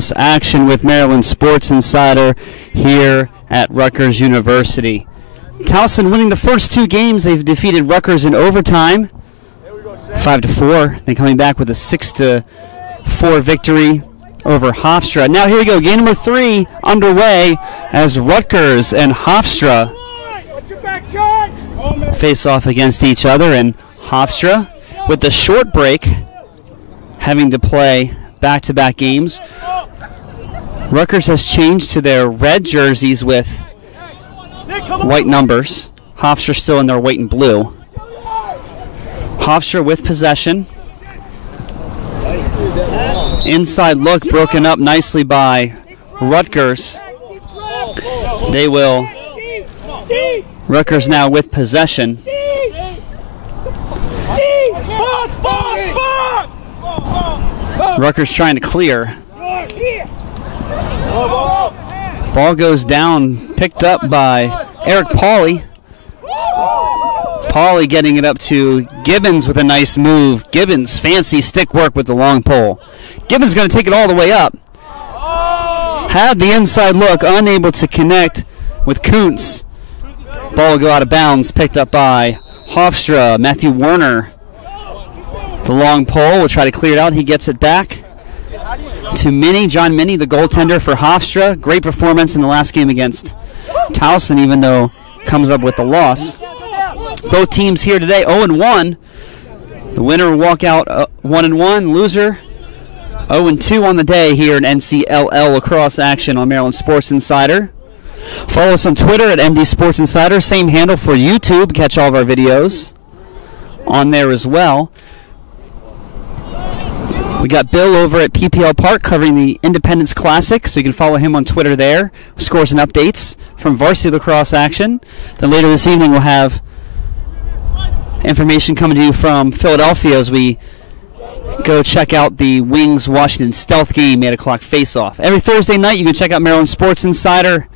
Lacrosse action with Maryland Sports Insider here at Rutgers University. Towson winning the first two games. They've defeated Rutgers in overtime, 5-4. Then coming back with a 6-4 victory over Hofstra. Now here we go, game number 3 underway as Rutgers and Hofstra face off against each other, and Hofstra with the short break having to play back-to-back games. Rutgers has changed to their red jerseys with white numbers. Hofstra still in their white and blue. Hofstra with possession. Inside look broken up nicely by Rutgers. Rutgers now with possession. Rutgers trying to clear. Ball goes down, picked up by Eric Pauly. Pauly getting it up to Gibbons with a nice move. Gibbons, fancy stick work with the long pole. Gibbons going to take it all the way up. Had the inside look, unable to connect with Kuntz. Ball will go out of bounds, picked up by Hofstra. Matthew Werner. The long pole will try to clear it out. He gets it back to Minnie. John Minnie, the goaltender for Hofstra. Great performance in the last game against Towson, even though comes up with the loss. Both teams here today 0-1. The winner will walk out 1-1. Loser 0-2 on the day here in NCLL lacrosse action on Maryland Sports Insider. Follow us on Twitter at MD Sports Insider. Same handle for YouTube. Catch all of our videos on there as well. We got Bill over at PPL Park covering the Independence Classic, so you can follow him on Twitter there. Scores and updates from varsity lacrosse action. Then later this evening we'll have information coming to you from Philadelphia as we go check out the Wings-Washington Stealth game, 8 o'clock face-off. Every Thursday night you can check out Maryland Sports Insider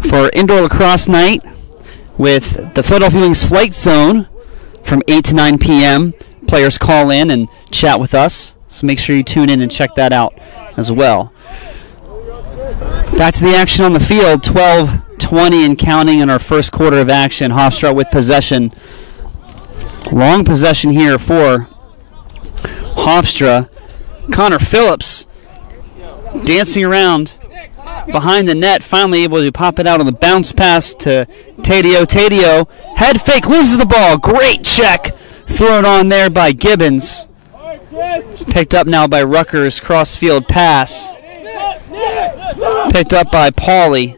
for indoor lacrosse night with the Philadelphia Wings Flight Zone from 8 to 9 p.m. Players call in and chat with us, so make sure you tune in and check that out as well. Back to the action on the field, 12-20 and counting in our first quarter of action. Hofstra with possession. Long possession here for Hofstra. Connor Phillips dancing around behind the net, finally able to pop it out on the bounce pass to Tadio. Tadio, head fake, loses the ball. Great check thrown on there by Gibbons. Picked up now by Rutgers, cross-field pass. Picked up by Pauly.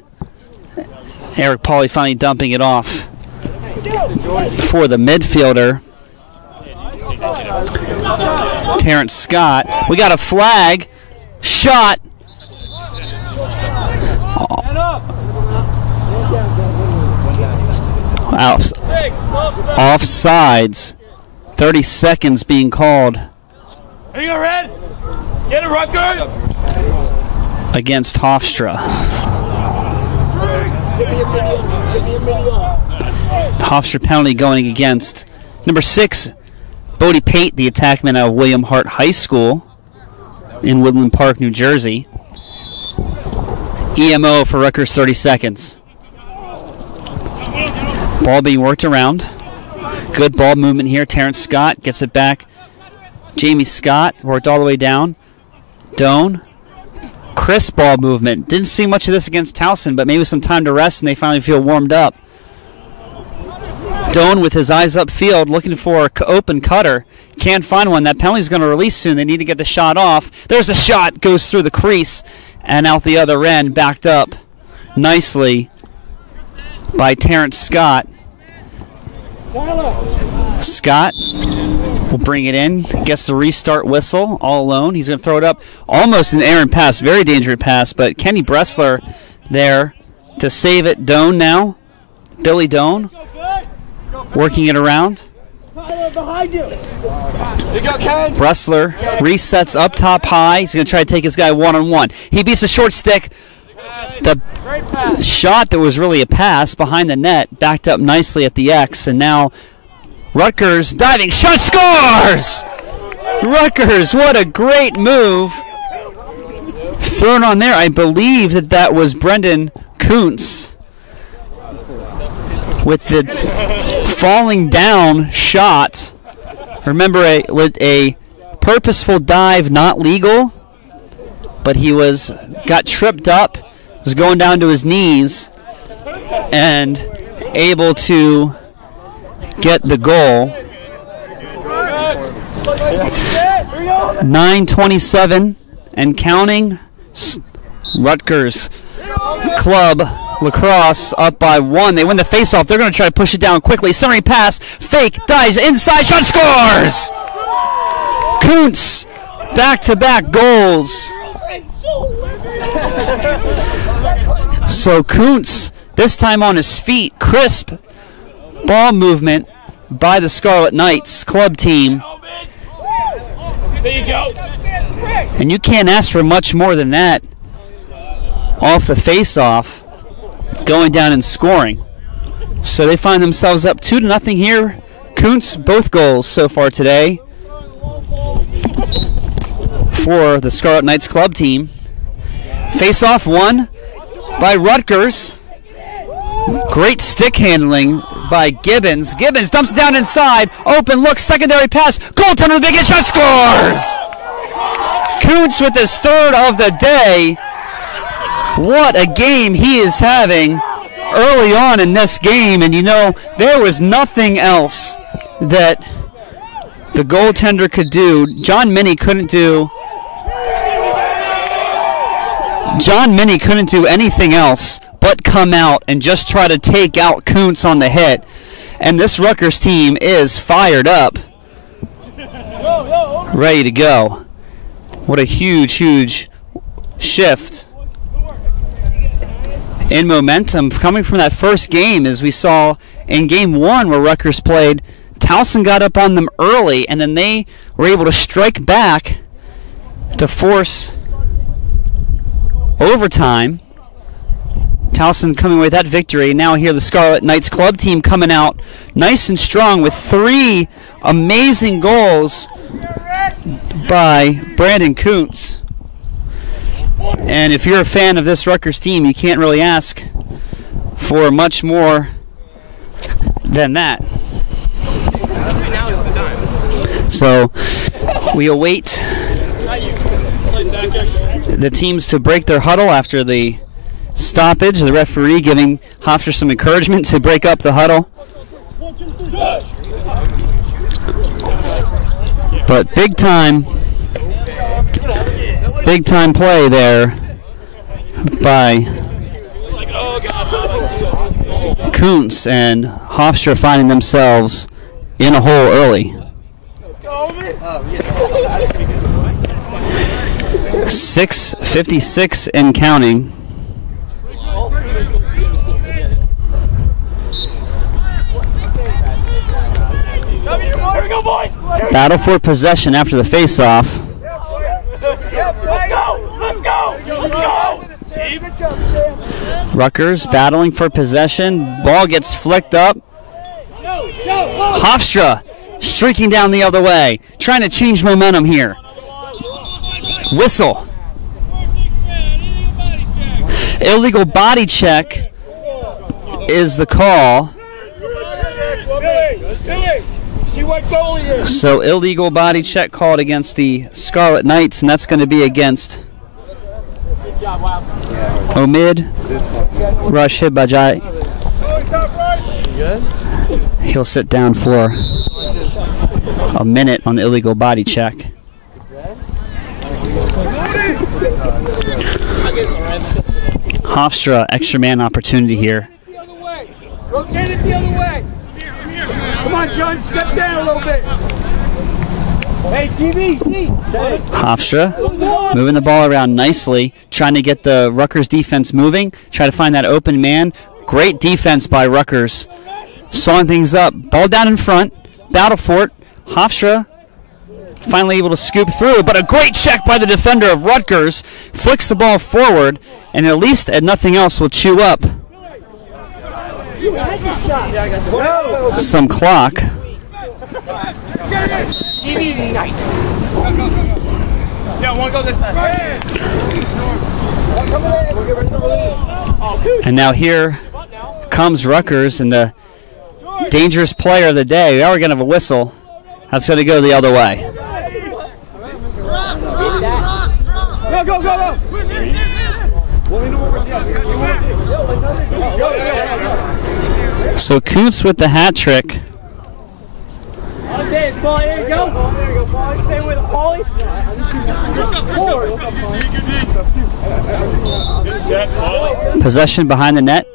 Eric Pauly finally dumping it off for the midfielder, Terrence Scott. We got a flag. Shot. Offsides. 30 seconds being called. Are you red? Get it, Rutgers! Against Hofstra. Hofstra penalty going against number 6, Bodie Pate, the attackman out of William Hart High School in Woodland Park, New Jersey. EMO for Rutgers, 30 seconds. Ball being worked around. Good ball movement here. Terrence Scott gets it back. Jamie Scott worked all the way down. Doan. Crisp ball movement. Didn't see much of this against Towson, but maybe some time to rest and they finally feel warmed up. Doan with his eyes upfield looking for an open cutter. Can't find one. That penalty's going to release soon. They need to get the shot off. There's the shot. Goes through the crease and out the other end. Backed up nicely by Terrence Scott. Scott will bring it in. Gets the restart whistle all alone. He's going to throw it up almost an errant pass. Very dangerous pass, but Kenny Bressler there to save it. Doan now. Billy Doan working it around. Bressler resets up top high. He's going to try to take his guy one-on-one. He beats the short stick. The shot that was really a pass behind the net backed up nicely at the X, and now Rutgers diving shot, scores! Rutgers, what a great move. thrown on there. I believe that was Brendan Kuntz with the falling down shot. Remember, a purposeful dive, not legal, but he got tripped up, was going down to his knees, and able to get the goal. 9:27 and counting. Rutgers club lacrosse up by 1. They win the faceoff. They're going to try to push it down quickly. Centering pass, fake, dives inside, shot, scores! Kuntz, back-to-back goals. So Kuntz, this time on his feet, crisp ball movement by the Scarlet Knights club team. There you go. And you can't ask for much more than that off the face-off, going down and scoring. So they find themselves up 2-0 here. Kuntz, both goals so far today for the Scarlet Knights club team. Face-off won by Rutgers. Great stick handling by Gibbons. Gibbons dumps down inside. Open look, secondary pass. Goaltender with the big hit shot, scores! Kuntz with his third of the day. What a game he is having early on in this game. And you know, there was nothing else that the goaltender could do. John Minnie couldn't do anything else but come out and just try to take out Kuntz on the hit. And this Rutgers team is fired up, ready to go. What a huge, huge shift in momentum coming from that first game, as we saw in game 1 where Rutgers played. Towson got up on them early, and then they were able to strike back to force overtime. Towson coming away with that victory. Now here the Scarlet Knights club team coming out nice and strong with 3 amazing goals by Brandon Kuntz. And if you're a fan of this Rutgers team, you can't really ask for much more than that. So we await the teams to break their huddle after the stoppage. The referee giving Hofstra some encouragement to break up the huddle. But big time play there by Kuntz, and Hofstra finding themselves in a hole early. 6:56 and counting. Battle for possession after the face-off. Let's go! Rutgers battling for possession. Ball gets flicked up. Hofstra streaking down the other way, trying to change momentum here. Whistle. Illegal body check is the call. So illegal body check called against the Scarlet Knights, and that's going to be against Omid Rush Hibajai. He'll sit down for a minute on the illegal body check. Hofstra, extra man opportunity here. Rotate it the other way. Come on, Sean, step down a little bit. Hey, TV, see. Hofstra moving the ball around nicely, trying to get the Rutgers defense moving, try to find that open man. Great defense by Rutgers. Sawing things up. Ball down in front. Battle for it. Hofstra finally able to scoop through, but a great check by the defender of Rutgers. Flicks the ball forward, and at least at nothing else will chew up some clock. Yeah, one go this time. And now here comes Rutgers and the dangerous player of the day. We are going to have a whistle. That's going to go the other way. Go, go, go, go. So Kuntz with the hat trick. Okay, Paulie, there you go. There you go, Paulie. Stay with it, Paulie. Possession behind the net.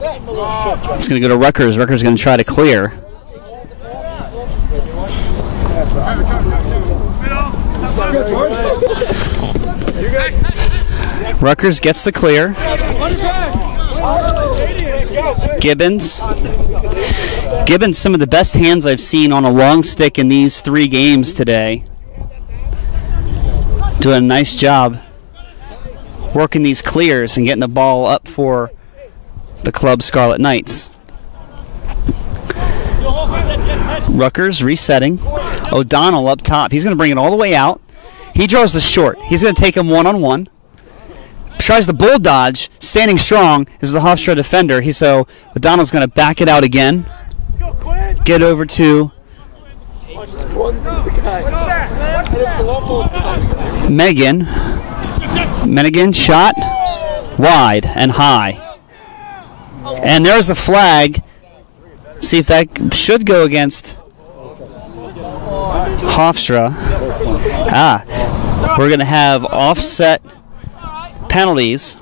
It's going to go to Rutgers. Rutgers is going to try to clear. Rutgers gets the clear. Gibbons, some of the best hands I've seen on a long stick in these 3 games today. Doing a nice job working these clears and getting the ball up for the club Scarlet Knights. Rutgers resetting. O'Donnell up top. He's going to bring it all the way out. He draws the short. He's going to take him one-on-one. Tries the bull dodge. Standing strong is the Hofstra defender. So O'Donnell's going to back it out again. Get over to Megan shot wide and high. And there's a flag. See if that should go against Hofstra. We're going to have offset penalties.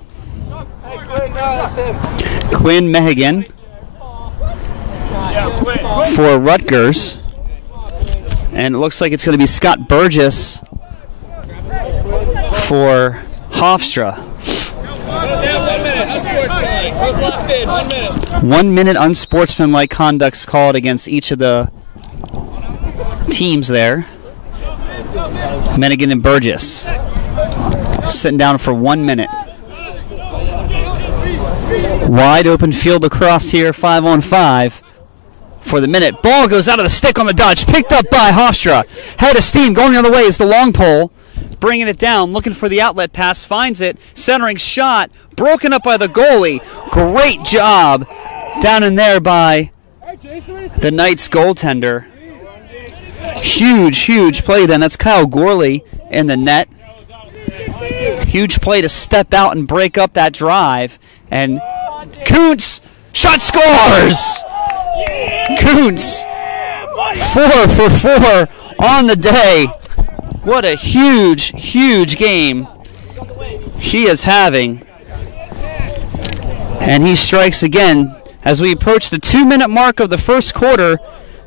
Quinn Mehigan for Rutgers. And it looks like it's going to be Scott Burgess for Hofstra. 1 minute unsportsmanlike conduct's called against each of the teams there. Mehigan and Burgess sitting down for 1 minute. Wide open field across here, 5-on-5 for the minute. Ball goes out of the stick on the dodge, picked up by Hofstra. Head of steam, going the other way is the long pole. Bringing it down, looking for the outlet pass, finds it, centering shot, broken up by the goalie. Great job down in there by the Knights goaltender. Huge play then. That's Kyle Gorley in the net. Huge play to step out and break up that drive. And Kuntz, shot scores! Kuntz, 4 for 4 on the day. What a huge game he is having. And he strikes again. As we approach the 2-minute mark of the first quarter,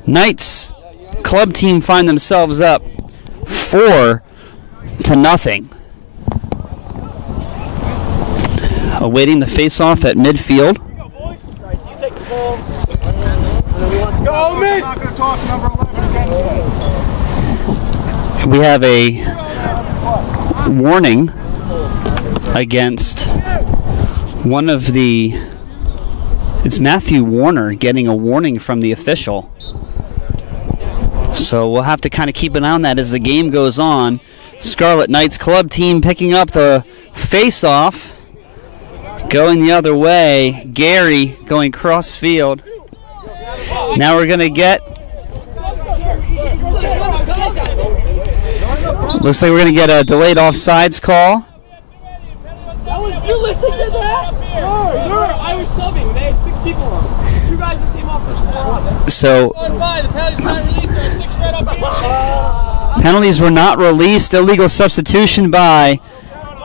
Knights club team find themselves up 4-0. Awaiting the face-off at midfield. We have a warning against one of the... It's Matthew Warner getting a warning from the official. So we'll have to kind of keep an eye on that as the game goes on. Scarlet Knights club team picking up the face-off. Going the other way. Gary going cross field. Now we're going to get... Looks like we're going to get a delayed offsides call. You listening to that? Sure. I was subbing. They had 6 people on. You guys just came off for 4 hours. So, penalties were not released. Illegal substitution by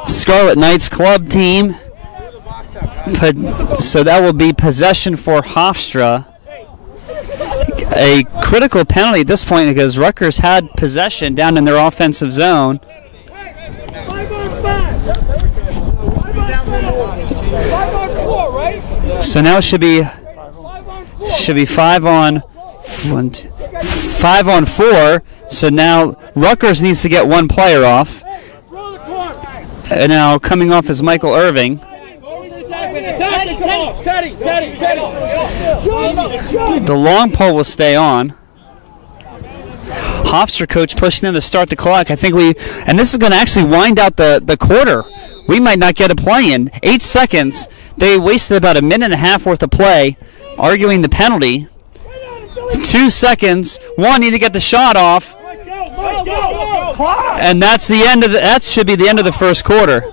Scarlet Knights club team. So that will be possession for Hofstra. A critical penalty at this point because Rutgers had possession down in their offensive zone. So now it should be 5 on 4. So now Rutgers needs to get 1 player off. And now coming off is Michael Irving. The long pole will stay on. Hofstra coach pushing them to start the clock. I think and this is going to actually wind out the quarter. we might not get a play in. 8 seconds. They wasted about a minute and a half worth of play arguing the penalty. 2 seconds. One, need to get the shot off. And that's the end of that should be the end of the first quarter.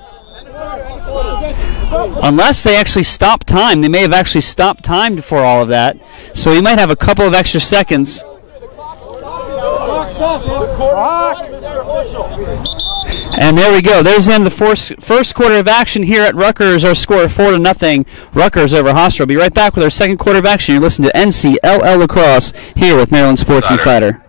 Unless they actually stop time. They may have actually stopped time for all of that. So we might have a couple of extra seconds. And there we go. There's the end of the first quarter of action here at Rutgers. Our score 4-0. Rutgers over Hofstra. We'll be right back with our second quarter of action. You're listening to NCLL Lacrosse here with Maryland Sports Insider.